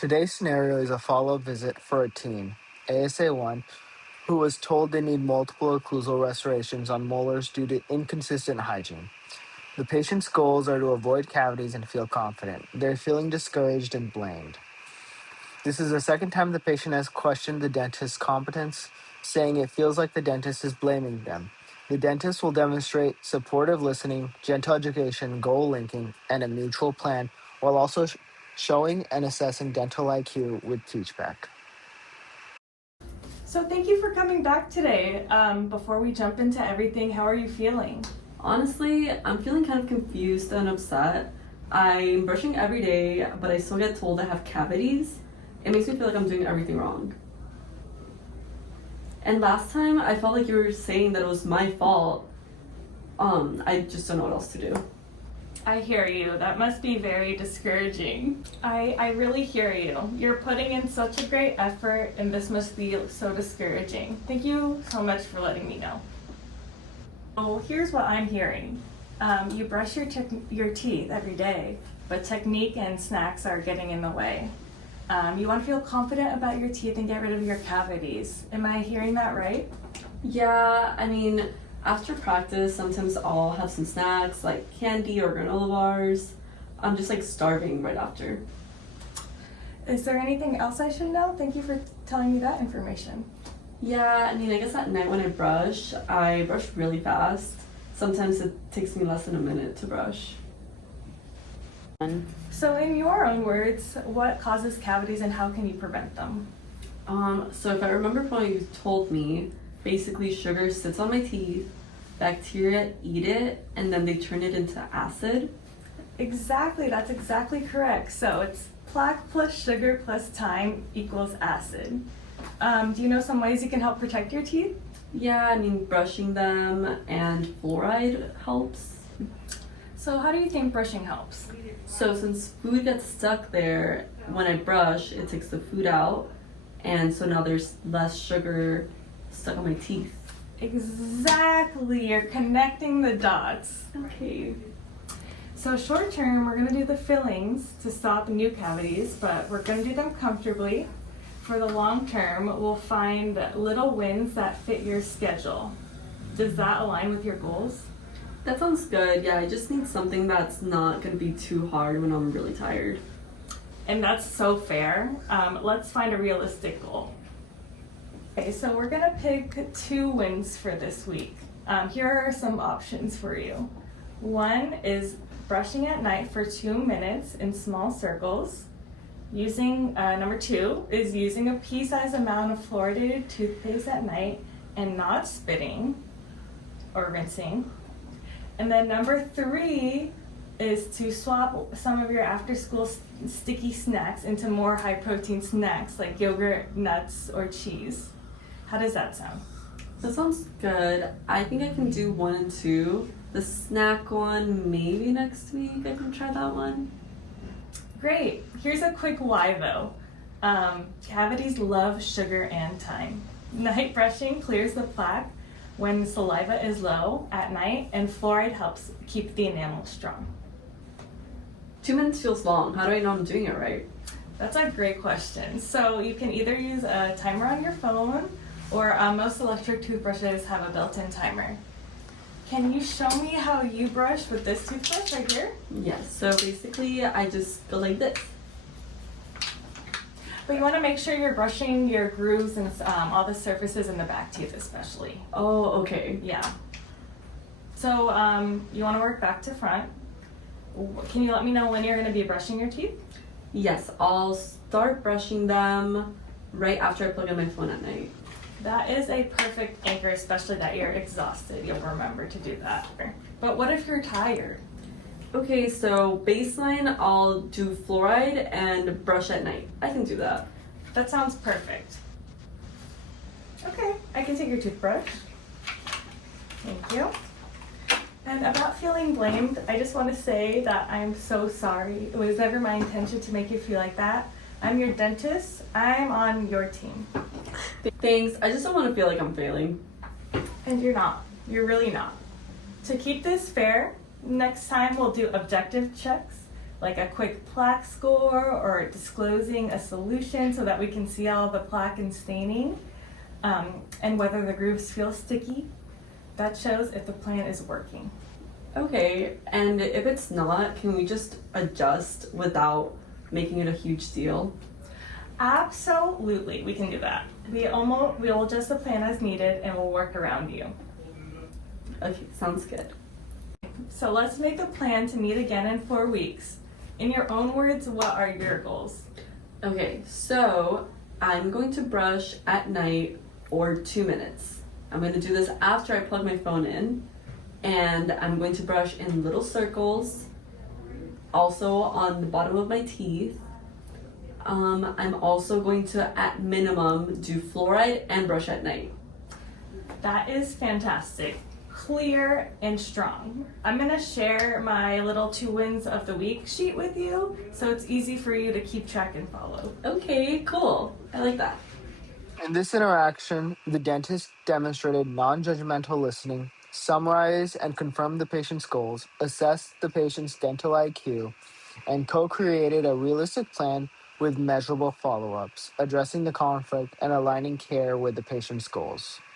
Today's scenario is a follow-up visit for a teen, ASA1, who was told they need multiple occlusal restorations on molars due to inconsistent hygiene. The patient's goals are to avoid cavities and feel confident. They're feeling discouraged and blamed. This is the second time the patient has questioned the dentist's competence, saying it feels like the dentist is blaming them. The dentist will demonstrate supportive listening, gentle education, goal linking, and a mutual plan, while also showing and assessing dental IQ with TeachBack. So thank you for coming back today. Before we jump into everything, how are you feeling? Honestly, I'm feeling kind of confused and upset. I'm brushing every day, but I still get told I have cavities. It makes me feel like I'm doing everything wrong. And last time, I felt like you were saying that it was my fault. I just don't know what else to do. I hear you. That must be very discouraging. I really hear you. You're putting in such a great effort, and this must be so discouraging. Thank you so much for letting me know. So here's what I'm hearing. You brush your teeth every day, but technique and snacks are getting in the way. You want to feel confident about your teeth and get rid of your cavities. Am I hearing that right? Yeah, I mean, after practice, sometimes I'll have some snacks like candy or granola bars. I'm just like starving right after. Is there anything else I should know? Thank you for telling me that information. Yeah, I mean, I guess at night when I brush really fast. Sometimes it takes me less than a minute to brush. So in your own words, what causes cavities and how can you prevent them? So if I remember from what you told me, basically sugar sits on my teeth, bacteria eat it, and then they turn it into acid. Exactly, that's exactly correct. So it's plaque plus sugar plus time equals acid. Do you know some ways you can help protect your teeth? Yeah, I mean, brushing them and fluoride helps. So how do you think brushing helps? So since food gets stuck there, when I brush, it takes the food out, and so now there's less sugar stuck on my teeth. Exactly, you're connecting the dots. Okay. So short term, we're gonna do the fillings to stop new cavities, but we're gonna do them comfortably. For the long term, we'll find little wins that fit your schedule. Does that align with your goals? That sounds good. Yeah, I just need something that's not gonna be too hard when I'm really tired. And that's so fair. Let's find a realistic goal. Okay, so we're gonna pick 2 wins for this week. Here are some options for you. One is brushing at night for 2 minutes in small circles. Number 2 is using a pea-sized amount of fluoridated toothpaste at night and not spitting or rinsing. And then number 3 is to swap some of your after-school sticky snacks into more high-protein snacks like yogurt, nuts, or cheese. How does that sound? That sounds good. I think I can do 1 and 2. The snack one, maybe next week I can try that one. Great. Here's a quick why though. Cavities love sugar and time. Night brushing clears the plaque when saliva is low at night, and fluoride helps keep the enamel strong. 2 minutes feels long. How do I know I'm doing it right? That's a great question. So you can either use a timer on your phone, or most electric toothbrushes have a built-in timer. Can you show me how you brush with this toothbrush right here? Yes, so basically I just go like this. But you want to make sure you're brushing your grooves and all the surfaces in the back teeth especially. Oh, okay. Yeah. So you want to work back to front. Can you let me know when you're going to be brushing your teeth? Yes, I'll start brushing them right after I plug in my phone at night. That is a perfect anchor, especially that you're exhausted. You'll remember to do that. But what if you're tired? Okay, so baseline, I'll do fluoride and brush at night. I can do that. That sounds perfect. Okay, I can take your toothbrush. Thank you. And about feeling blamed, I just want to say that I'm so sorry. It was never my intention to make you feel like that. I'm your dentist. I'm on your team. Thanks, I just don't want to feel like I'm failing. And you're not. You're really not. To keep this fair, next time we'll do objective checks like a quick plaque score or disclosing a solution so that we can see all the plaque and staining, and whether the grooves feel sticky. That shows if the plan is working. Okay, and if it's not, can we just adjust without making it a huge deal? Absolutely, we can do that. We'll adjust the plan as needed and we'll work around you. Okay, sounds good. So let's make a plan to meet again in 4 weeks. In your own words, what are your goals? Okay, so I'm going to brush at night for 2 minutes. I'm going to do this after I plug my phone in, and I'm going to brush in little circles, also on the bottom of my teeth. I'm also going to, at minimum, do fluoride and brush at night. That is fantastic. Clear and strong. I'm gonna share my little 2 wins of the week sheet with you so it's easy for you to keep track and follow. Okay, cool. I like that. In this interaction, the dentist demonstrated non-judgmental listening, summarized and confirmed the patient's goals, assessed the patient's dental IQ, and co-created a realistic plan with measurable follow-ups, addressing the conflict and aligning care with the patient's goals.